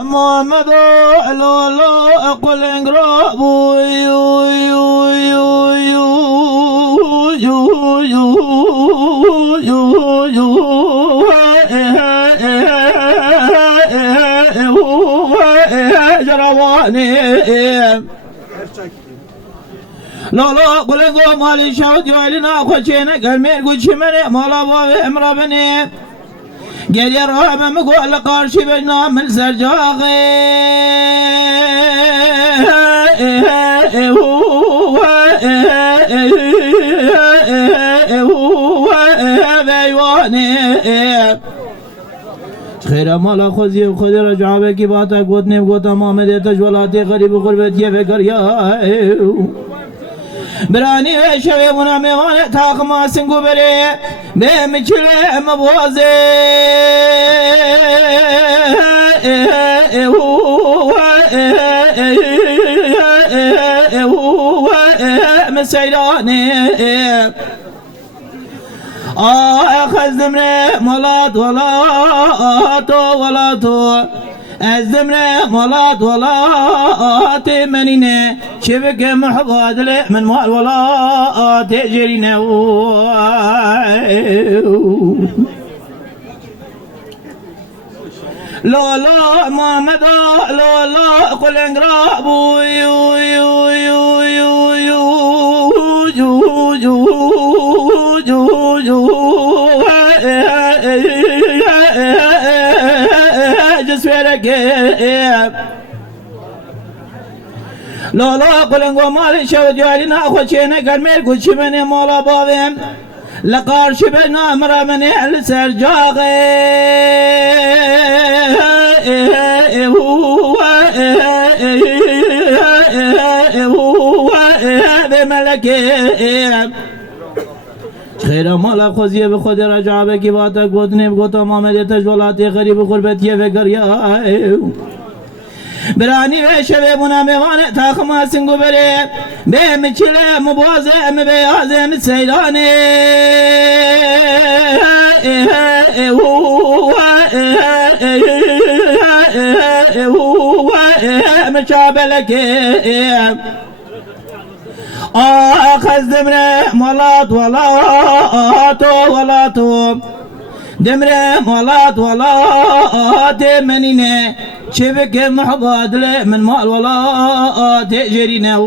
محمد لا لا قل انقرا جرواني لا لا قل انقرا مالي شاود يالنا خوشينا قلمي قوشي مني مولا بابي امرابني گل یا راه من گل قارشی بجنام من سرجاقی بیوانی خیر مالا خوزی و خود رجعه کی باتا گوتنی گوتا محمد تجولاتی غریب غربت یه فکر یا برانی و شوی منا میوانه تاق ماسنگو بری به مچله مبوازه مسیرانه خزدم ره مالات ولاتو ازدمره مالات ولات منينه شبك محباد له من مال ولات جرينه لا لا محمد لا لا قل انقرا بو لا لا قلنگو مالی شو جالنا خوشینه کرمیر کچی منی مولا باویم لقارش بنا مرا منی السر جاغی بملکی خیر مولا خوزیه به خود رجعه کی باتا گودنی بگوتا محمد تجولاتی غریب غربتی فکر یا برانی و شبه بنا میوانه تاق ماسنگو بری به مچله مبازه مبیازه مسیرانه مشابلکه آخذ دمره مالات ولاتو دمره مالات ولات منينه شبك محباد له من مال ولات جرينه